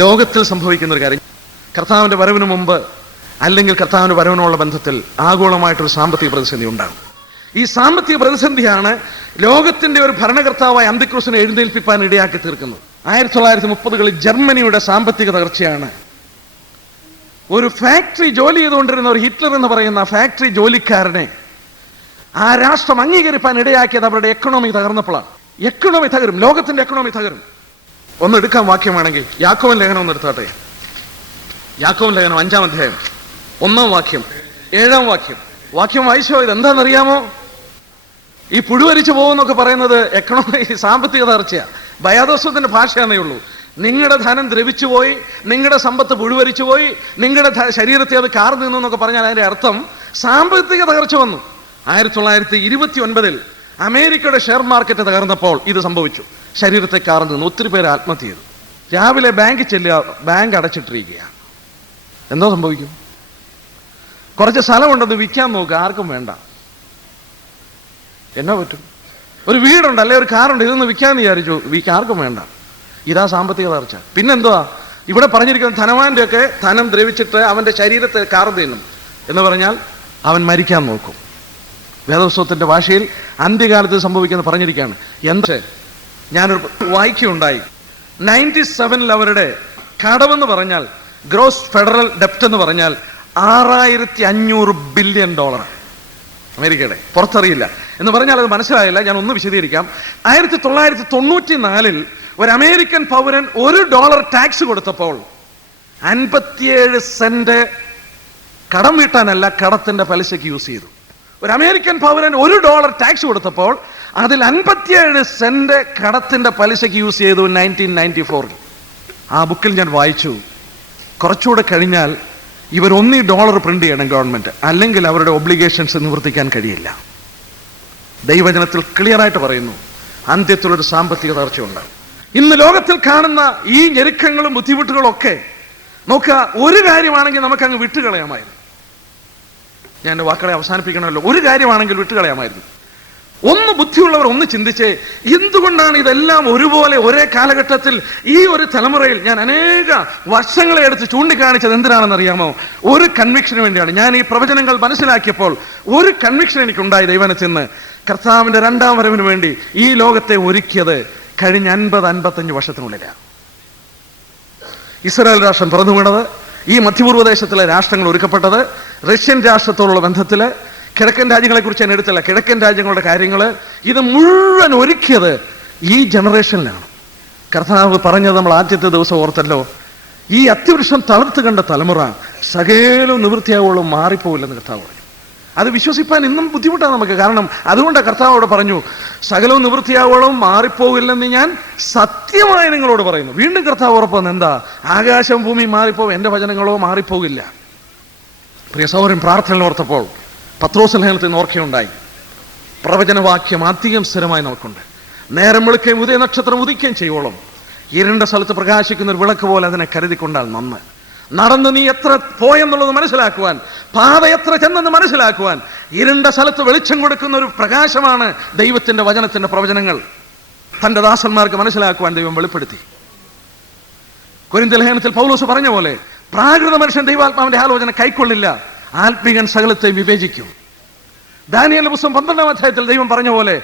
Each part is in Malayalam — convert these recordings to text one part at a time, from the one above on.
ലോകത്തിൽ സംഭവിക്കുന്ന ഒരു കാര്യം, കർത്താവിൻ്റെ വരവിന് മുമ്പ് അല്ലെങ്കിൽ കർത്താവിൻ്റെ വരവിനുള്ള ബന്ധത്തിൽ ആഗോളമായിട്ടൊരു സാമ്പത്തിക പ്രതിസന്ധി ഉണ്ടാകും. ഈ സാമ്പത്തിക പ്രതിസന്ധിയാണ് ലോകത്തിൻ്റെ ഒരു ഭരണകർത്താവായ അന്തിക്രിസ്തുവിനെ എഴുന്നേൽപ്പിക്കാൻ ഇടയാക്കി തീർക്കുന്നത്. 1930-കളിൽ ജർമ്മനിയുടെ സാമ്പത്തിക തകർച്ചയാണ്. ഒരു ഫാക്ടറി ജോലി ചെയ്തുകൊണ്ടിരുന്ന ഒരു ഹിറ്റ്ലർ എന്ന് പറയുന്ന ഫാക്ടറി ജോലിക്കാരനെ ആ രാഷ്ട്രം അംഗീകരിക്കാൻ ഇടയാക്കിയത് അവരുടെ എക്കണോമി തകർന്നപ്പോഴാണ്. എക്കണോമി തകരും, ലോകത്തിന്റെ എക്കണോമി തകരും. ഒന്ന് എടുക്കാൻ വാക്യമാണെങ്കിൽ യാക്കോബിൻ ലേഖനം ഒന്ന് എടുത്താട്ടെ. യാക്കോബിൻ ലേഖനം 5-ാം അധ്യായം 1-ാം വാക്യം 7-ാം വാക്യം വായിച്ചോ. ഇത് എന്താണെന്നറിയാമോ? ഈ പുഴുവരിച്ചു പോകുന്നൊക്കെ പറയുന്നത് എക്കണോമി സാമ്പത്തിക തകർച്ചയാ. ഭയാദോസത്തിന്റെ ഭാഷയാണേ ഉള്ളൂ. നിങ്ങളുടെ ധനം ദ്രവിച്ചു പോയി, നിങ്ങളുടെ സമ്പത്ത് പുഴുവരിച്ചു പോയി, നിങ്ങളുടെ ശരീരത്തെ അത് കാർന്നു നിന്നു എന്നൊക്കെ പറഞ്ഞാൽ അതിന്റെ അർത്ഥം സാമ്പത്തിക തകർച്ച വന്നു. 1929-ൽ അമേരിക്കയുടെ ഷെയർ മാർക്കറ്റ് തകർന്നപ്പോൾ ഇത് സംഭവിച്ചു. ശരീരത്തെ കാർന്നു നിന്നു, ഒത്തിരി പേര് ആത്മഹത്യ ചെയ്തു. രാവിലെ ബാങ്കിൽ ചെല്ലുക, ബാങ്ക് അടച്ചിട്ടിരിക്കുക. എന്തോ സംഭവിക്കും? കുറച്ച് സ്ഥലമുണ്ടെന്ന് വിൽക്കാൻ നോക്കുക, ആർക്കും വേണ്ട. എന്നാ പറ്റും? ഒരു വീടുണ്ട് അല്ലെ ഒരു കാറുണ്ട്, ഇതൊന്ന് വിൽക്കാന്ന് വിചാരിച്ചു, ആർക്കും വേണ്ട. ഇതാ സാമ്പത്തിക തകർച്ച. പിന്നെന്തുവാ ഇവിടെ പറഞ്ഞിരിക്കുന്ന? ധനവാന്റെ ഒക്കെ ധനം ദ്രവിച്ചിട്ട് അവന്റെ ശരീരത്തെ കാർന്നു തിന്നും എന്ന് പറഞ്ഞാൽ അവൻ മരിക്കാൻ നോക്കും. വേദപുസ്തകത്തിന്റെ ഭാഷയിൽ അന്ത്യകാലത്ത് സംഭവിക്കുന്നത് പറഞ്ഞിരിക്കുകയാണ്. എന്താ? ഞാനൊരു വായിക്കുകയുണ്ടായി. 97-ൽ അവരുടെ കടമെന്ന് പറഞ്ഞാൽ, ഗ്രോസ് ഫെഡറൽ ഡെപ്റ്റ് എന്ന് പറഞ്ഞാൽ $6500 ബില്യൺ. അമേരിക്കയുടെ പുറത്തറിയില്ല എന്ന് പറഞ്ഞാൽ അത് മനസ്സിലായില്ല. ഞാൻ ഒന്ന് വിശദീകരിക്കാം. 1994-ൽ ഒരു അമേരിക്കൻ പൗരൻ $1 ടാക്സ് കൊടുത്തപ്പോൾ 57 സെന്റ് കടം വീട്ടാനല്ല, കടത്തിന്റെ പലിശയ്ക്ക് യൂസ് ചെയ്തു. ഒരു അമേരിക്കൻ പൗരൻ $1 ടാക്സ് കൊടുത്തപ്പോൾ അതിൽ 57 സെന്റ് കടത്തിന്റെ പലിശയ്ക്ക് യൂസ് ചെയ്തു 1994-ൽ. ആ ബുക്കിൽ ഞാൻ വായിച്ചു, കുറച്ചുകൂടെ കഴിഞ്ഞാൽ ഇവർ ഒന്നീ ഡോളർ പ്രിന്റ് ചെയ്യണം ഗവൺമെന്റ്, അല്ലെങ്കിൽ അവരുടെ ഒബ്ലിഗേഷൻസ് നിവർത്തിക്കാൻ കഴിയില്ല. ദൈവജനത്തിൽ ക്ലിയറായിട്ട് പറയുന്നു, അന്ത്യത്തിലൊരു സാമ്പത്തിക തകർച്ചയുണ്ട്. ഇന്ന് ലോകത്തിൽ കാണുന്ന ഈ ഞെരുക്കങ്ങളും ബുദ്ധിമുട്ടുകളും ഒക്കെ നോക്കുക, ഒരു കാര്യമാണെങ്കിൽ നമുക്ക് അങ്ങ് വിട്ടുകളയാമായിരുന്നു. ഞാൻ എൻ്റെ വാക്കുകളെ അവസാനിപ്പിക്കണമല്ലോ. ഒരു കാര്യമാണെങ്കിൽ വിട്ടുകളയാമായിരുന്നു. ഒന്ന് ബുദ്ധിയുള്ളവർ ഒന്ന് ചിന്തിച്ചേ, എന്തുകൊണ്ടാണ് ഇതെല്ലാം ഒരുപോലെ ഒരേ കാലഘട്ടത്തിൽ ഈ ഒരു തലമുറയിൽ? ഞാൻ അനേക വർഷങ്ങളെ എടുത്ത് ചൂണ്ടിക്കാണിച്ചത് എന്തിനാണെന്ന് അറിയാമോ? ഒരു കൺവിക്ഷന് വേണ്ടിയാണ്. ഞാൻ ഈ പ്രവചനങ്ങൾ മനസ്സിലാക്കിയപ്പോൾ ഒരു കൺവിക്ഷൻ എനിക്കുണ്ടായി. ദൈവത്തിൽ നിന്ന് കർത്താവിന്റെ 2-ാം വരവിന് വേണ്ടി ഈ ലോകത്തെ ഒരുക്കിയത് കഴിഞ്ഞ 50-55 വർഷത്തിനുള്ളിലാണ്. ഇസ്രായേൽ രാഷ്ട്രം പിറന്നു വീണത്, ഈ മധ്യപൂർവ്വദേശത്തിലെ രാഷ്ട്രങ്ങൾ ഒരുക്കപ്പെട്ടത്, റഷ്യൻ രാഷ്ട്രത്തോടുള്ള ബന്ധത്തില്, കിഴക്കൻ രാജ്യങ്ങളെക്കുറിച്ച് ഞാൻ എടുത്തില്ല, കിഴക്കൻ രാജ്യങ്ങളുടെ കാര്യങ്ങൾ, ഇത് മുഴുവൻ ഒരുക്കിയത് ഈ ജനറേഷനിലാണ്. കർത്താവ് പറഞ്ഞത് നമ്മൾ ആദ്യത്തെ ദിവസം ഓർത്തല്ലോ, ഈ അത്യവൃക്ഷം തളർത്ത് കണ്ട തലമുറ സകലവും നിവൃത്തിയാവോളം മാറിപ്പോവില്ലെന്ന് കർത്താവ് പറഞ്ഞു. അത് വിശ്വസിപ്പാൻ ഇന്നും ബുദ്ധിമുട്ടാണ് നമുക്ക്. കാരണം അതുകൊണ്ടാണ് കർത്താവോട് പറഞ്ഞു, സകലവും നിവൃത്തിയാവോളം മാറിപ്പോകില്ലെന്ന് ഞാൻ സത്യമായി നിങ്ങളോട് പറയുന്നു. വീണ്ടും കർത്താവ് ഉറപ്പുവന്ന് എന്താ? ആകാശം ഭൂമി മാറിപ്പോവും, എൻ്റെ വചനങ്ങളോ മാറിപ്പോകില്ല. പ്രിയ സഹോദരൻ, പ്രാർത്ഥനയിൽ ഓർത്തപ്പോൾ പത്രോസ് ലേഖനത്തിൽ നിന്ന് ഓർക്കുകയുണ്ടായി. പ്രവചനവാക്യം അധികം സ്ഥിരമായി നമുക്കുണ്ട്. നേരം വെളുക്കുകയും ഉദയ നക്ഷത്രം ഉദിക്കുകയും ചെയ്യുവോളം ഇരുണ്ട സ്ഥലത്ത് പ്രകാശിക്കുന്ന ഒരു വിളക്ക് പോലെ അതിനെ കരുതിക്കൊണ്ടാൽ നന്ന്. നടന്ന് നീ എത്ര പോയെന്നുള്ളത് മനസ്സിലാക്കുവാൻ, പാത എത്ര ചെന്നെന്ന് മനസ്സിലാക്കുവാൻ ഇരുണ്ട സ്ഥലത്ത് വെളിച്ചം കൊടുക്കുന്ന ഒരു പ്രകാശമാണ് ദൈവത്തിന്റെ വചനത്തിന്റെ പ്രവചനങ്ങൾ. തന്റെ ദാസന്മാർക്ക് മനസ്സിലാക്കുവാൻ ദൈവം വെളിപ്പെടുത്തി. കൊരിന്ത്യർ ലേഖനത്തിൽ പൗലോസ് പറഞ്ഞ പോലെ, പ്രാകൃത മനുഷ്യൻ ദൈവാത്മാവിന്റെ ആലോചന കൈക്കൊള്ളില്ല, ആത്മീകൻ സകലത്തെ വിവേചിക്കും. ദാനിയേലിന്റെ പുസ്തകം 12-ാം അധ്യായത്തിൽ ദൈവം പറഞ്ഞ പോലെ,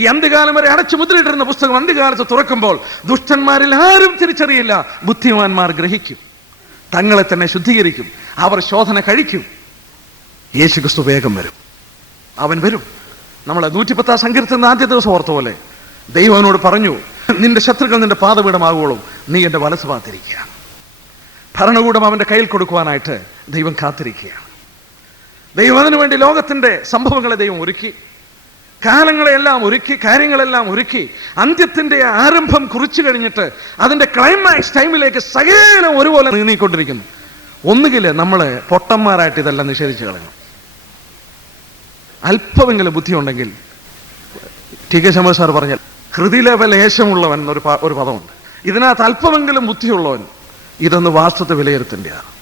ഈ അന്ത്യകാലം വരെ അടച്ചു മുദ്രയിട്ടിരുന്ന പുസ്തകം അന്ത്യകാലത്ത് തുറക്കുമ്പോൾ ദുഷ്ടന്മാരിൽ ആരും തിരിച്ചറിയില്ല, ബുദ്ധിമാന്മാർ ഗ്രഹിക്കും, തങ്ങളെ തന്നെ ശുദ്ധീകരിക്കും, അവർ ശോധന കഴിക്കും. യേശുക്രിസ്തു വേഗം വരും, അവൻ വരും. നമ്മളെ 110-ാം സങ്കീർത്തനത്തിൽ ആദ്യ ദിവസം ഓർത്ത പോലെ ദൈവനോട് പറഞ്ഞു, നിന്റെ ശത്രുക്കൾ നിന്റെ പാദപീഠമാകുവോളും നീ എൻ്റെ വലത്തുഭാഗത്തിരിക്കുക. ഭരണകൂടം അവന്റെ കയ്യിൽ കൊടുക്കുവാനായിട്ട് ദൈവം കാത്തിരിക്കുകയാണ്. ദൈവം അതിനു വേണ്ടി ലോകത്തിന്റെ സംഭവങ്ങളെ ദൈവം ഒരുക്കി, കാലങ്ങളെല്ലാം ഒരുക്കി, കാര്യങ്ങളെല്ലാം ഒരുക്കി. അന്ത്യത്തിന്റെ ആരംഭം കുറിച്ചു കഴിഞ്ഞിട്ട് അതിന്റെ ക്ലൈമാക്സ് ടൈമിലേക്ക് സകലം ഒരുപോലെ നീങ്ങിക്കൊണ്ടിരിക്കുന്നു. ഒന്നുകിൽ നമ്മൾ പൊട്ടന്മാരായിട്ട് ഇതെല്ലാം നിഷേധിച്ചു കളയണം. അല്പമെങ്കിലും ബുദ്ധിയുണ്ടെങ്കിൽ, ടി കെ ശമർ സാർ പറഞ്ഞാൽ ഹൃദയലേശമുള്ളവൻ ഒരു പദമുണ്ട്. ഇതിനകത്ത് അല്പമെങ്കിലും ബുദ്ധിയുള്ളവൻ ഇതൊന്ന് വാസ്തവത്തെ വിലയിരുത്തേണ്ടതാണ്.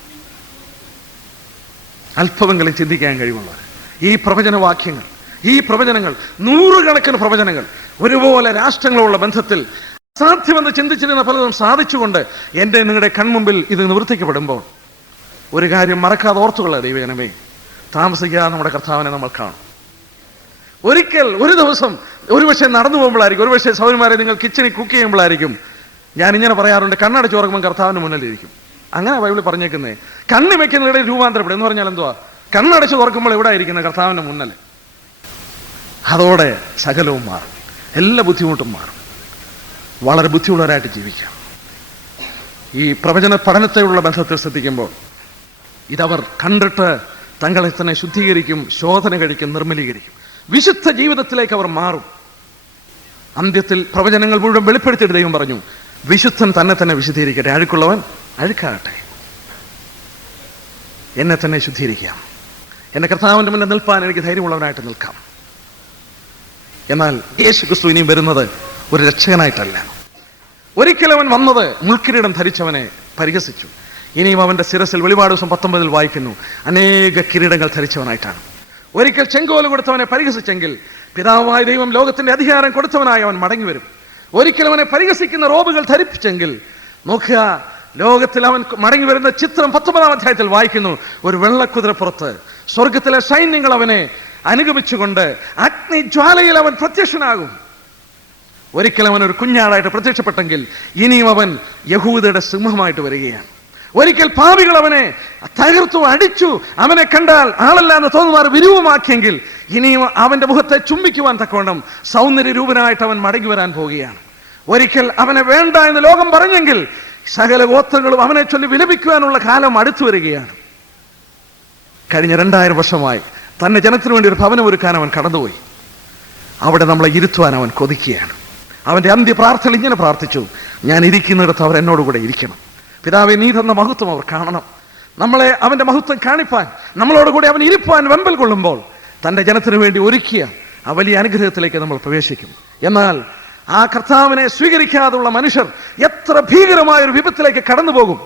അല്പമെങ്കിലും ചിന്തിക്കാൻ കഴിവുള്ളവർ. ഈ പ്രവചനവാക്യങ്ങൾ, ഈ പ്രവചനങ്ങൾ, 100 കണക്കിന് പ്രവചനങ്ങൾ ഒരുപോലെ രാഷ്ട്രങ്ങളുള്ള ബന്ധത്തിൽ സാധ്യമെന്ന് ചിന്തിച്ചിരുന്ന പലതും സാധിച്ചുകൊണ്ട് എൻ്റെ നിങ്ങളുടെ കൺമുമ്പിൽ ഇത് നിവർത്തിക്കപ്പെടുമ്പോൾ ഒരു കാര്യം മറക്കാതെ ഓർത്തുകൊള്ളുക ദൈവജനമേ, താമസിക്കാതെ നമ്മുടെ കർത്താവിനെ നമ്മൾ കാണും. ഒരിക്കൽ ഒരു ദിവസം ഒരുപക്ഷെ നടന്നു പോകുമ്പോഴായിരിക്കും, ഒരുപക്ഷെ സൗരന്മാരെ നിങ്ങൾ കിച്ചണിൽ കുക്ക് ചെയ്യുമ്പോഴായിരിക്കും, ഞാൻ ഇങ്ങനെ പറയാറുണ്ട്, കണ്ണടച്ച് തുറക്കുമ്പോൾ കർത്താവിന് മുന്നിലിരിക്കും. അങ്ങനെ ബൈബിളിൽ പറഞ്ഞേക്കുന്നേ. കണ്ണ് വെക്കുന്നതിടെ രൂപാന്തരപ്പെടും എന്ന് പറഞ്ഞാൽ എന്തുവാ? കണ്ണടച്ച് തുറക്കുമ്പോൾ എവിടെ ഇരിക്കുന്നത്? കർത്താവിന്റെ മുന്നിൽ. അതോടെ സകലവും മാറും, എല്ലാ ബുദ്ധിമുട്ടും മാറും. വളരെ ബുദ്ധിയുള്ളവരായിട്ട് ജീവിക്കാം. ഈ പ്രവചന പഠനത്തെയുള്ള ബന്ധത്തിൽ ശ്രദ്ധിക്കുമ്പോൾ ഇതവർ കണ്ടിട്ട് തങ്ങളെ തന്നെ ശുദ്ധീകരിക്കും, ശോധന കഴിക്കും, നിർമ്മലീകരിക്കും. വിശുദ്ധ ജീവിതത്തിലേക്ക് അവർ മാറും. അന്ത്യത്തിൽ പ്രവചനങ്ങൾ മുഴുവൻ വെളിപ്പെടുത്തിയിട്ട് ദൈവം പറഞ്ഞു, വിശുദ്ധൻ തന്നെ തന്നെ വിശുദ്ധീകരിക്കട്ടെ, അഴുക്കുള്ളവൻ അഴുക്കാകട്ടെ. എന്നെ തന്നെ ശുദ്ധീകരിക്കാം, എന്റെ കർത്താവിന്റെ മുന്നിൽ നിൽപ്പാൻ എനിക്ക് ധൈര്യമുള്ളവനായിട്ട് നിൽക്കാം. എന്നാൽ യേശു ക്രിസ്തു ഇനിയും വരുന്നത് ഒരു രക്ഷകനായിട്ടല്ല. ഒരിക്കലും അവൻ വന്നത് മുൾക്കിരീടം ധരിച്ചവനെ പരിഹസിച്ചു. ഇനിയും അവന്റെ ശിരസിൽ വെളിപാട് ദിവസം 19 വായിക്കുന്നു, അനേക കിരീടങ്ങൾ ധരിച്ചവനായിട്ടാണ്. ഒരിക്കൽ ചെങ്കോല് കൊടുത്തവനെ പരിഹസിച്ചെങ്കിൽ പിതാവായ ദൈവം ലോകത്തിന്റെ അധികാരം കൊടുത്തവനായി അവൻ മടങ്ങി വരും. ഒരിക്കൽ അവനെ പരിഹസിക്കുന്ന റോബുകൾ ധരിപ്പിച്ചെങ്കിൽ നോക്കുക, ലോകത്തിൽ അവൻ മടങ്ങി വരുന്ന ചിത്രം 19 അധ്യായത്തിൽ വായിക്കുന്നു. ഒരു വെള്ളക്കുതിരപ്പുറത്ത് സ്വർഗത്തിലെ സൈന്യങ്ങൾ അവനെ അനുഗമിച്ചുകൊണ്ട് അഗ്നിജ്വാലയിൽ അവൻ പ്രത്യക്ഷനാകും. ഒരിക്കൽ അവൻ ഒരു കുഞ്ഞാടായിട്ട് പ്രത്യക്ഷപ്പെട്ടെങ്കിൽ ഇനിയും അവൻ യഹൂദയുടെ സിംഹമായിട്ട് വരികയാണ്. ഒരിക്കൽ പാപികൾ അവനെ തകർത്തു അടിച്ചു, അവനെ കണ്ടാൽ ആളല്ല എന്ന് തോന്നുമാർ വിരൂപമാക്കിയെങ്കിൽ ഇനിയും അവന്റെ മുഖത്തെ ചുംബിക്കുവാൻ തക്കവണ്ണം സൗന്ദര്യ രൂപനായിട്ട് അവൻ മടങ്ങി വരാൻ പോവുകയാണ്. ഒരിക്കൽ അവനെ വേണ്ട എന്ന് ലോകം പറഞ്ഞെങ്കിൽ സകല ഗോത്രങ്ങളും അവനെ ചൊല്ലി വിലപിക്കുവാനുള്ള കാലം അടുത്തു വരികയാണ്. കഴിഞ്ഞ 2000 വർഷമായി തന്റെ ജനത്തിനു വേണ്ടി ഒരു ഭവനം ഒരുക്കാൻ അവൻ കടന്നുപോയി. അവിടെ നമ്മളെ ഇരുത്തുവാൻ അവൻ കൊതിക്കുകയാണ്. അവന്റെ അന്ത്യ പ്രാർത്ഥന ഇങ്ങനെ പ്രാർത്ഥിച്ചു, ഞാൻ ഇരിക്കുന്നിടത്ത് അവർ എന്നോടുകൂടെ ഇരിക്കണം. പിതാവേ, നീ തന്ന മഹത്വം അവർ കാണണം. നമ്മളെ അവന്റെ മഹത്വം കാണിപ്പാൻ, നമ്മളോടുകൂടി അവൻ ഇരിപ്പാൻ വെമ്പൽ കൊള്ളുമ്പോൾ തന്റെ ജനത്തിനു വേണ്ടി ഒരുക്കിയ ആ വലിയ അനുഗ്രഹത്തിലേക്ക് നമ്മൾ പ്രവേശിക്കും. എന്നാൽ ആ കർത്താവിനെ സ്വീകരിക്കാതുള്ള മനുഷ്യർ എത്ര ഭീകരമായ ഒരു വിപത്തിലേക്ക് കടന്നു പോകും.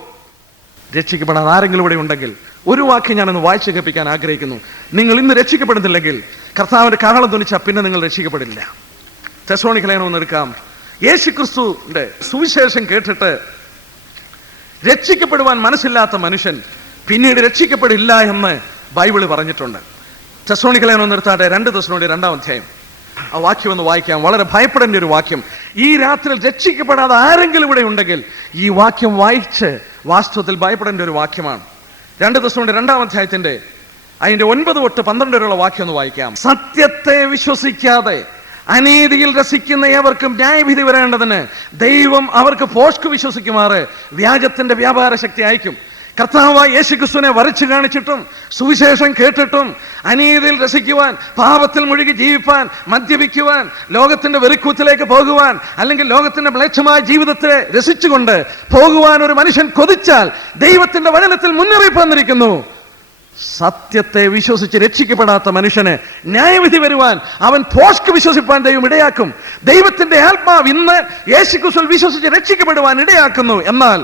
രക്ഷിക്കപ്പെടാൻ ആരെങ്കിലും ഇവിടെ ഉണ്ടെങ്കിൽ ഒരു വാക്യം ഞാനൊന്ന് വായിച്ചു കേൾപ്പിക്കാൻ ആഗ്രഹിക്കുന്നു. നിങ്ങൾ ഇന്ന് രക്ഷിക്കപ്പെടുന്നില്ലെങ്കിൽ കർത്താവിന്റെ കാഹളം ധ്വനിച്ചാൽ പിന്നെ നിങ്ങൾ രക്ഷിക്കപ്പെടില്ല. തെസ്സലോനിക്ക ലേഖനം ഒന്ന് എടുക്കാം. യേശുക്രിസ്തുവിന്റെ സുവിശേഷം കേട്ടിട്ട് രക്ഷിക്കപ്പെടുവാൻ മനസ്സില്ലാത്ത മനുഷ്യൻ പിന്നീട് രക്ഷിക്കപ്പെടില്ല എന്ന് ബൈബിള് പറഞ്ഞിട്ടുണ്ട്. തെസ്സലോനിക്ക ലേഖനം ഒന്ന് എടുത്താട്ടെ, 2 തെസ്സലോനിക്കർ 2-ാം അധ്യായം. ആ വാക്യം ഒന്ന് വായിക്കാം. വളരെ ഭയപ്പെടേണ്ട ഒരു വാക്യം. ഈ രാത്രിയിൽ രക്ഷിക്കപ്പെടാതെ ആരെങ്കിലും ഇവിടെ ഉണ്ടെങ്കിൽ ഈ വാക്യം വായിച്ച് വാസ്തവത്തിൽ ഭയപ്പെടേണ്ട ഒരു വാക്യമാണ്. 2 തെസ്സലോനിക്കർ 2-ാം അധ്യായത്തിന്റെ അതിന്റെ 9 തൊട്ട് 12 വരെയുള്ള വാക്യം ഒന്ന് വായിക്കാം. സത്യത്തെ വിശ്വസിക്കാതെ അനീതിയിൽ രസിക്കുന്ന ഏവർക്കും ന്യായവിധി വരേണ്ടതിന് ദൈവം അവർക്ക് ഭോഷ്ക് വിശ്വസിക്കുമാറ് വ്യാജത്തിന്റെ വ്യാപാര ശക്തി അയക്കും. കർത്താവായ യേശുക്രിസ്തുവിനെ വരച്ചു കാണിച്ചിട്ടും സുവിശേഷം കേട്ടിട്ടും അനീതിയിൽ രസിക്കുവാൻ, പാപത്തിൽ മുഴുകി ജീവിപ്പാൻ, മദ്യപിക്കുവാൻ, ലോകത്തിന്റെ വെറിക്കൂത്തിലേക്ക് പോകുവാൻ, അല്ലെങ്കിൽ ലോകത്തിന്റെ മ്ലേച്ഛമായ ജീവിതത്തെ രസിച്ചുകൊണ്ട് പോകുവാൻ ഒരു മനുഷ്യൻ കൊതിച്ചാൽ ദൈവത്തിന്റെ വചനത്തിൽ മുന്നറിയിപ്പ് തന്നിരിക്കുന്നു. സത്യത്തെ വിശ്വസിച്ച് രക്ഷിക്കപ്പെടാത്ത മനുഷ്യന് ന്യായവിധി വരുവാൻ അവൻ ഭോഷ്ക് വിശ്വസിപ്പാൻ ദൈവം ഇടയാക്കും. ദൈവത്തിന്റെ ആത്മാവ് ഇന്ന് യേശുക്രിസ്തുവിൽ വിശ്വസിച്ച് രക്ഷിക്കപ്പെടുവാൻ ഇടയാക്കുന്നു. എന്നാൽ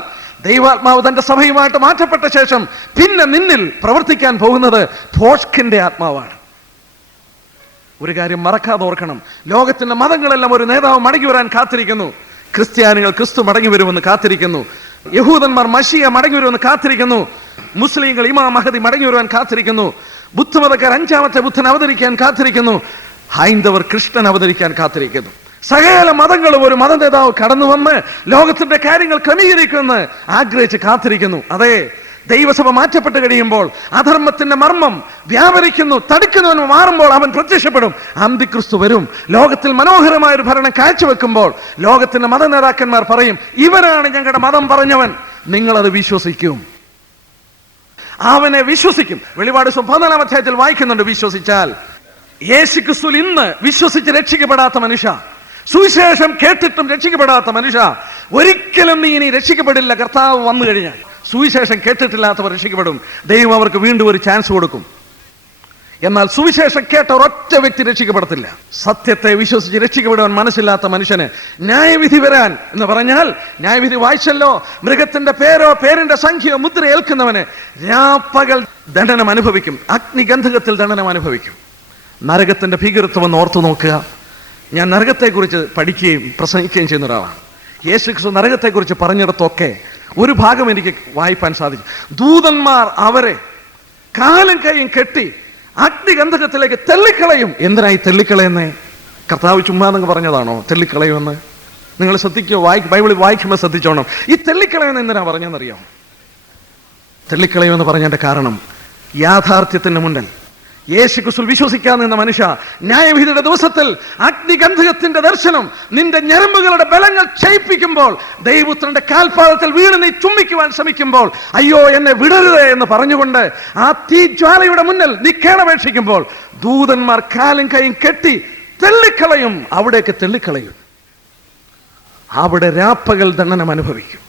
ദൈവാത്മാവ് തന്റെ സഭയുമായിട്ട് മാറ്റപ്പെട്ട ശേഷം പിന്നെ നിന്നിൽ പ്രവർത്തിക്കാൻ പോകുന്നത് ഭോഷ്കിന്റെ ആത്മാവാണ്. ഒരു കാര്യം മറക്കാതെ ഓർക്കണം, ലോകത്തിന്റെ മതങ്ങളെല്ലാം ഒരു നേതാവ് മടങ്ങി വരാൻ കാത്തിരിക്കുന്നു. ക്രിസ്ത്യാനികൾ ക്രിസ്തു മടങ്ങി വരുമെന്ന് കാത്തിരിക്കുന്നു. യഹൂദന്മാർ മശിയ മടങ്ങി വരുമെന്ന് കാത്തിരിക്കുന്നു. മുസ്ലിങ്ങൾ ഇമാം മഹദി മടങ്ങി വരുവാൻ കാത്തിരിക്കുന്നു. ബുദ്ധമതക്കാർ 5ാമത്തെ ബുദ്ധൻ അവതരിക്കാൻ കാത്തിരിക്കുന്നു. ഹൈന്ദവർ കൃഷ്ണൻ അവതരിക്കാൻ കാത്തിരിക്കുന്നു. സകല മതങ്ങളും ഒരു മത നേതാവ് കടന്നു വന്ന് ലോകത്തിന്റെ കാര്യങ്ങൾ ക്രമീകരിക്കുമെന്ന് ആഗ്രഹിച്ച് കാത്തിരിക്കുന്നു. അതെ, ദൈവസഭ മാറ്റപ്പെട്ട് കഴിയുമ്പോൾ അധർമ്മത്തിന്റെ മർമ്മം വ്യാപരിക്കുന്നു, തടുക്കുന്നവൻ മാറുമ്പോൾ അവൻ പ്രത്യക്ഷപ്പെടും. അന്തിക്രിസ്തു വരും. ലോകത്തിൽ മനോഹരമായ ഒരു ഭരണം കാഴ്ചവെക്കുമ്പോൾ ലോകത്തിന്റെ മത നേതാക്കന്മാർ പറയും, ഇവരാണ് ഞങ്ങളുടെ മതം പറഞ്ഞവൻ. നിങ്ങളത് വിശ്വസിക്കും. അവനെ വിശ്വസിക്കും. വെളിപാട് 14-ാം അധ്യായത്തിൽ വായിക്കുന്നുണ്ട്, വിശ്വസിച്ചാൽ. യേശുക്രിസ്തുവിൽ ഇന്ന് വിശ്വസിച്ച് രക്ഷിക്കപ്പെടാത്ത മനുഷ്യ, സുവിശേഷം കേട്ടിട്ടും രക്ഷിക്കപ്പെടാത്ത മനുഷ്യ, ഒരിക്കലും നീ ഇനി രക്ഷിക്കപ്പെടില്ല. കർത്താവ് വന്നു കഴിഞ്ഞാൽ സുവിശേഷം കേട്ടിട്ടില്ലാത്തവർ രക്ഷിക്കപ്പെടും. ദൈവം അവർക്ക് വീണ്ടും ഒരു ചാൻസ് കൊടുക്കും. എന്നാൽ സുവിശേഷം കേട്ട ഒരൊറ്റ വ്യക്തി രക്ഷിക്കപ്പെടത്തില്ല. സത്യത്തെ വിശ്വസിച്ച് രക്ഷിക്കപ്പെടുവാൻ മനസ്സില്ലാത്ത മനുഷ്യന് ന്യായവിധി വരാൻ എന്ന് പറഞ്ഞാൽ, ന്യായവിധി വായിച്ചല്ലോ, മൃഗത്തിന്റെ പേരോ പേരിന്റെ സംഖ്യയോ മുദ്ര ഏൽക്കുന്നവന് രാപ്പകൽ ദണ്ഡനം അനുഭവിക്കും. അഗ്നിഗന്ധകത്തിൽ ദണ്ഡനം അനുഭവിക്കും. നരകത്തിന്റെ ഭീകരത്വം ഒന്ന് ഓർത്തു നോക്കുക. ഞാൻ നരകത്തെക്കുറിച്ച് പഠിക്കുകയും പ്രസംഗിക്കുകയും ചെയ്യുന്ന ഒരാളാണ്. യേശുക്രിസ്തു നരകത്തെക്കുറിച്ച് പറഞ്ഞിടത്തൊക്കെ ഒരു ഭാഗം എനിക്ക് വായിപ്പാൻ സാധിച്ചു. ദൂതന്മാർ അവരെ കാലും കൈയും കെട്ടി അഗ്നിഗന്ധകത്തിലേക്ക് തെള്ളിക്കളയും. എന്തിനായി തെള്ളിക്കളയുന്നേ? കർത്താവ് ചുമ്മാ നിങ്ങൾ പറഞ്ഞതാണോ തെള്ളിക്കളയുമെന്ന്? നിങ്ങൾ ശ്രദ്ധിക്കോ, ബൈബിളിൽ വായിക്കുമ്പോൾ ശ്രദ്ധിച്ചോണം. ഈ തെള്ളിക്കളയുമെന്ന് എന്തിനാ പറഞ്ഞെന്നറിയാം? തെള്ളിക്കളയുമെന്ന് പറഞ്ഞതിന്റെ കാരണം, യാഥാർത്ഥ്യത്തിന് മുന്നിൽ യേശുക്രിസ്തു വിശ്വസിക്കാൻ നിന്ന മനുഷ്യ, ന്യായവിധിയുടെ ദിവസത്തിൽ അഗ്നിഗന്ധകത്തിന്റെ ദർശനം നിന്റെ ഞരമ്പുകളുടെ ബലങ്ങൾ ക്ഷയിപ്പിക്കുമ്പോൾ, ദൈവപുത്രന്റെ കാൽപാദത്തിൽ വീണ് നീ ചുംബിക്കുവാൻ ശ്രമിക്കുമ്പോൾ, അയ്യോ എന്നെ വിടരുതേ എന്ന് പറഞ്ഞുകൊണ്ട് ആ തീജ്വാലയുടെ മുന്നിൽ നീ കേണപേക്ഷിക്കുമ്പോൾ, ദൂതന്മാർ കാലും കൈയും കെട്ടി തെള്ളിക്കളയും. അവിടേക്ക് തെള്ളിക്കളയും. അവിടെ രാപ്പകൽ ദണ്ഡനം അനുഭവിക്കും.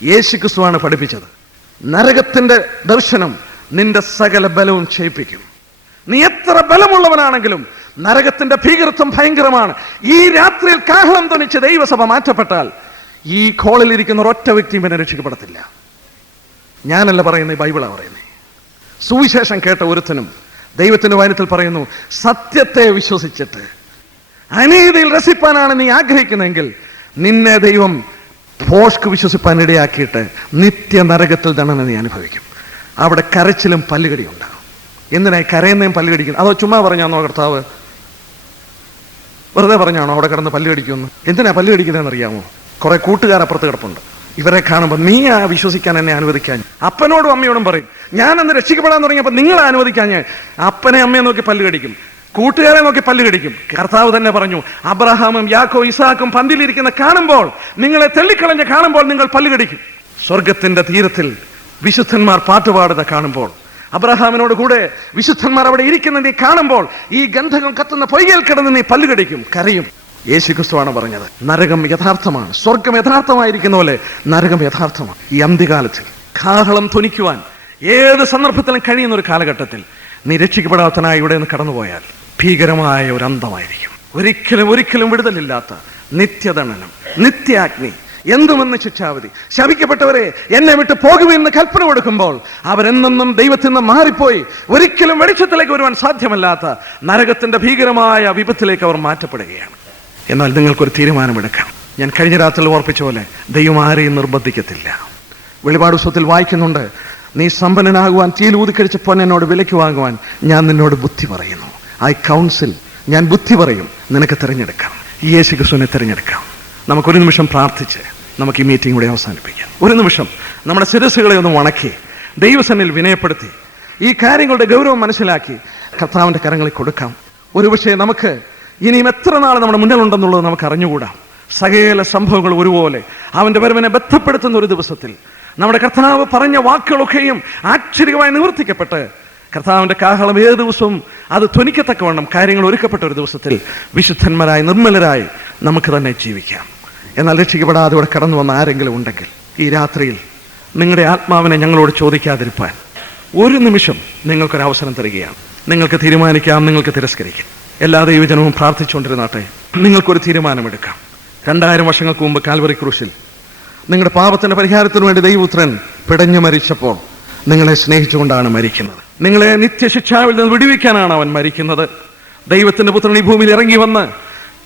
യേശുക്രിസ്തുവാണ് പഠിപ്പിച്ചത്. നരകത്തിന്റെ ദർശനം നിന്റെ സകല ബലവും ക്ഷയിപ്പിക്കും. നീ എത്ര ബലമുള്ളവനാണെങ്കിലും നരകത്തിന്റെ ഭീകരത്വം ഭയങ്കരമാണ്. ഈ രാത്രിയിൽ കാഹളം ധ്വനിച്ച് ദൈവസഭ മാറ്റപ്പെട്ടാൽ ഈ കോളിൽ ഇരിക്കുന്ന ഒരൊറ്റ വ്യക്തിയും പിന്നെ രക്ഷിക്കപ്പെടത്തില്ല. ഞാനല്ല പറയുന്നത്, ബൈബിളാണ് പറയുന്നത്. സുവിശേഷം കേട്ട ഒരുത്തനും ദൈവത്തിന്റെ വചനത്തിൽ പറയുന്നു, സത്യത്തെ വിശ്വസിച്ചിട്ട് അനീതിയിൽ രസിപ്പാനാണ് നീ ആഗ്രഹിക്കുന്നതെങ്കിൽ നിന്നെ ദൈവം ഭോഷ്ക്ക് വിശ്വസിപ്പാൻ ഇടയാക്കിയിട്ട് നിത്യ നരകത്തിൽ ദണ്ഡനം നീ അനുഭവിക്കും. അവിടെ കരച്ചിലും പല്ലുകടിയും ഉണ്ടാകും. എന്തിനായി കരയുന്നതും പല്ലുകടിക്കുന്നു? അതോ ചുമ്മാ പറഞ്ഞാണോ കർത്താവ്? വെറുതെ പറഞ്ഞാണോ അവിടെ കിടന്ന് പല്ലുകടിക്കുമെന്ന്? എന്തിനാ പല്ലുകടിക്കുന്നതെന്ന് അറിയാമോ? കുറെ കൂട്ടുകാർ അപ്പുറത്ത് കിടപ്പുണ്ട്. ഇവരെ കാണുമ്പോൾ നീ വിശ്വസിക്കാൻ എന്നെ അനുവദിക്കാൻ. അപ്പനോടും അമ്മയോടും പറയും, ഞാനന്ന് രക്ഷിക്കപ്പെടാൻ തുടങ്ങിയപ്പോൾ നിങ്ങളെ അനുവദിക്കാൻ. ഞാൻ അപ്പനെ അമ്മയെ നോക്കി പല്ലുകടിക്കും, കൂട്ടുകാരെ നോക്കി പല്ലുകടിക്കും. കർത്താവ് തന്നെ പറഞ്ഞു, അബ്രഹാമും യാക്കോ ഇസാക്കും പന്തിലിരിക്കുന്ന കാണുമ്പോൾ, നിങ്ങളെ തെള്ളിക്കളഞ്ഞ് കാണുമ്പോൾ നിങ്ങൾ പല്ലുകടിക്കും. സ്വർഗത്തിന്റെ തീരത്തിൽ വിശുദ്ധന്മാർ പാട്ടുപാടുന്ന കാണുമ്പോൾ, അബ്രഹാമിനോട് കൂടെ വിശുദ്ധന്മാർ അവിടെ ഇരിക്കുന്ന നീ കാണുമ്പോൾ, ഈ ഗന്ധകം കത്തുന്ന പൊയ്യൽ കിടന്ന് നീ പല്ലുകടിക്കും, കരയും. യേശുക്രിസ്തുവാണ് പറഞ്ഞത്, നരകം യഥാർത്ഥമാണ്. സ്വർഗം യഥാർത്ഥമായിരിക്കുന്ന പോലെ നരകം യഥാർത്ഥമാണ്. ഈ അന്ത്യകാലത്തിൽ കാഹളം ധ്വനിക്കുവാൻ ഏത് സന്ദർഭത്തിലും കഴിയുന്ന ഒരു കാലഘട്ടത്തിൽ നീ രക്ഷിക്കപ്പെടാത്തനായി ഇവിടെ നിന്ന് കടന്നുപോയാൽ ഭീകരമായ ഒരു അന്തമായിരിക്കും. ഒരിക്കലും വിടുതലില്ലാത്ത നിത്യദണ്ഡനം, നിത്യാഗ്നി, എന്തുമെന്ന് ശിക്ഷാവിധി. ശപിക്കപ്പെട്ടവരെ എന്നെ വിട്ട് പോകുമെന്ന് കൽപ്പന കൊടുക്കുമ്പോൾ അവരെന്നും ദൈവത്തിൽ നിന്ന് മാറിപ്പോയി ഒരിക്കലും വെളിച്ചത്തിലേക്ക് വരുവാൻ സാധ്യമല്ലാത്ത നരകത്തിന്റെ ഭീകരമായ വിപത്തിലേക്ക് അവർ മാറ്റപ്പെടുകയാണ്. എന്നാൽ നിങ്ങൾക്കൊരു തീരുമാനമെടുക്കാം. ഞാൻ കഴിഞ്ഞ രാത്രിയിൽ ഓർപ്പിച്ച പോലെ ദൈവം ആരെയും നിർബന്ധിക്കത്തില്ല. വെളിപാട് പുസ്തകത്തിൽ വായിക്കുന്നുണ്ട്, നീ സമ്പന്നനാകുവാൻ തീയിൽ ഊതിക്കഴിച്ച പൊൻ എന്നോട് വിലയ്ക്ക് വാങ്ങുവാൻ ഞാൻ നിന്നോട് ബുദ്ധി പറയുന്നു. ഐ കൗൺസിൽ, ഞാൻ ബുദ്ധി പറയും, നിനക്ക് തിരഞ്ഞെടുക്കാം. ഈ യേശുക്രിസ്തുവിനെ തിരഞ്ഞെടുക്കാം. നമുക്കൊരു നിമിഷം പ്രാർത്ഥിച്ച് നമുക്ക് ഈ മീറ്റിംഗ് കൂടെ അവസാനിപ്പിക്കാം. ഒരു നിമിഷം നമ്മുടെ ശിരസ്സുകളെ ഒന്ന് വണക്കി ദൈവസന്നിധിയിൽ വിനയപ്പെടുത്തി ഈ കാര്യങ്ങളുടെ ഗൗരവം മനസ്സിലാക്കി കർത്താവിൻ്റെ കരങ്ങളിൽ കൊടുക്കാം. ഒരുപക്ഷെ നമുക്ക് ഇനിയും എത്ര നാൾ നമ്മുടെ മുന്നിലുണ്ടെന്നുള്ളത് നമുക്ക് അറിഞ്ഞുകൂടാം. സകല സംഭവങ്ങൾ ഒരുപോലെ അവൻ്റെ വരവിനെ ബന്ധപ്പെടുത്തുന്ന ഒരു ദിവസത്തിൽ നമ്മുടെ കർത്താവ് പറഞ്ഞ വാക്കുകളൊക്കെയും ആശ്ചര്യമായി നിവർത്തിക്കപ്പെട്ട് കർത്താവിൻ്റെ കാഹളം ഏത് ദിവസവും അത് ധ്വനിക്കത്തക്കവണ്ണം കാര്യങ്ങൾ ഒരുക്കപ്പെട്ട ഒരു ദിവസത്തിൽ വിശുദ്ധന്മാരായി നിർമ്മലരായി നമുക്ക് തന്നെ ജീവിക്കാം. എന്നാൽ രക്ഷിക്കപ്പെടാതെ ഇവിടെ കടന്നു വന്ന ആരെങ്കിലും ഉണ്ടെങ്കിൽ ഈ രാത്രിയിൽ നിങ്ങളുടെ ആത്മാവിനെ ഞങ്ങളോട് ചോദിക്കാതിരിപ്പാൻ ഒരു നിമിഷം നിങ്ങൾക്കൊരവസരം തരികയാണ്. നിങ്ങൾക്ക് തീരുമാനിക്കാം, നിങ്ങൾക്ക് തിരസ്കരിക്കാം. എല്ലാ ദൈവജനവും പ്രാർത്ഥിച്ചുകൊണ്ടിരുന്നാട്ടെ. നിങ്ങൾക്കൊരു തീരുമാനമെടുക്കാം. 2000 വർഷങ്ങൾക്ക് മുമ്പ് കാൽവറി ക്രൂശിൽ നിങ്ങളുടെ പാപത്തിന്റെ പരിഹാരത്തിനു വേണ്ടി ദൈവപുത്രൻ പിടഞ്ഞു മരിച്ചപ്പോൾ നിങ്ങളെ സ്നേഹിച്ചുകൊണ്ടാണ് മരിക്കുന്നത്. നിങ്ങളെ നിത്യശിക്ഷാവിൽ നിന്ന് വിടുവിക്കാനാണ് അവൻ മരിക്കുന്നത്. ദൈവത്തിന്റെ പുത്രൻ ഈ ഭൂമിയിൽ ഇറങ്ങി വന്ന്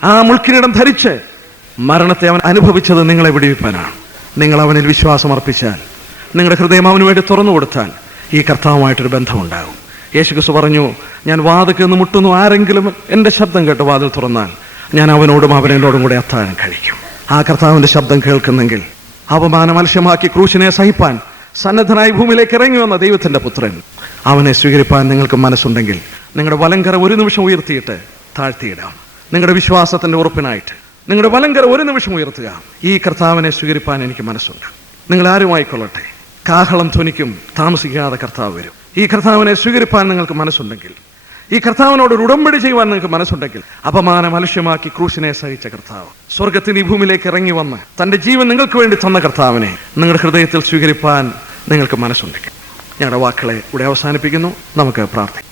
ആ മുൾക്കിരീടം ധരിച്ച് മരണത്തെ അവൻ അനുഭവിച്ചത് നിങ്ങളെ വിടുവിപ്പാനാണ്. നിങ്ങൾ അവനിൽ വിശ്വാസം അർപ്പിച്ചാൽ, നിങ്ങളുടെ ഹൃദയം അവന് വേണ്ടി തുറന്നു കൊടുത്താൽ ഈ കർത്താവുമായിട്ടൊരു ബന്ധമുണ്ടാകും. യേശുക്രിസ്തു പറഞ്ഞു, ഞാൻ വാതിൽക്ക് നിന്ന് മുട്ടുന്നു, ആരെങ്കിലും എൻ്റെ ശബ്ദം കേട്ട് വാതിൽ തുറന്നാൽ ഞാൻ അവനോടും അവനോടും കൂടെ അത്താഴം കഴിക്കും. ആ കർത്താവിൻ്റെ ശബ്ദം കേൾക്കുന്നെങ്കിൽ അപമാനം അലക്ഷ്യമാക്കി ക്രൂശിനെ സഹിപ്പാൻ സന്നദ്ധനായി ഭൂമിയിലേക്ക് ഇറങ്ങി വന്ന ദൈവത്തിൻ്റെ പുത്രൻ, അവനെ സ്വീകരിപ്പാൻ നിങ്ങൾക്ക് മനസ്സുണ്ടെങ്കിൽ നിങ്ങളുടെ വലങ്കര ഒരു നിമിഷം ഉയർത്തിയിട്ട് താഴ്ത്തിയിടാം. നിങ്ങളുടെ വിശ്വാസത്തിൻ്റെ ഉറപ്പിനായിട്ട് നിങ്ങളുടെ വലങ്കര ഒരു നിമിഷം ഉയർത്തുക. ഈ കർത്താവിനെ സ്വീകരിപ്പാൻ എനിക്ക് മനസ്സുണ്ട്. നിങ്ങൾ ആരുമായിക്കൊള്ളട്ടെ, കാഹളം ധ്വനിക്കും, താമസിക്കാതെ കർത്താവ് വരും. ഈ കർത്താവിനെ സ്വീകരിപ്പാൻ നിങ്ങൾക്ക് മനസ്സുണ്ടെങ്കിൽ, ഈ കർത്താവിനോട് ഒരു ഉടമ്പടി ചെയ്യുവാൻ നിങ്ങൾക്ക് മനസ്സുണ്ടെങ്കിൽ, അപമാനം അലക്ഷ്യമാക്കി ക്രൂശിനെ സഹിച്ച കർത്താവ് സ്വർഗത്തിന് ഈ ഭൂമിയിലേക്ക് ഇറങ്ങി വന്ന് തൻ്റെ ജീവൻ നിങ്ങൾക്ക് വേണ്ടി തന്ന കർത്താവിനെ നിങ്ങളുടെ ഹൃദയത്തിൽ സ്വീകരിപ്പാൻ നിങ്ങൾക്ക് മനസ്സുണ്ടെങ്കിൽ, ഞങ്ങളുടെ വാക്കുകളെ ഇവിടെ അവസാനിപ്പിക്കുന്നു. നമുക്ക് പ്രാർത്ഥിക്കാം.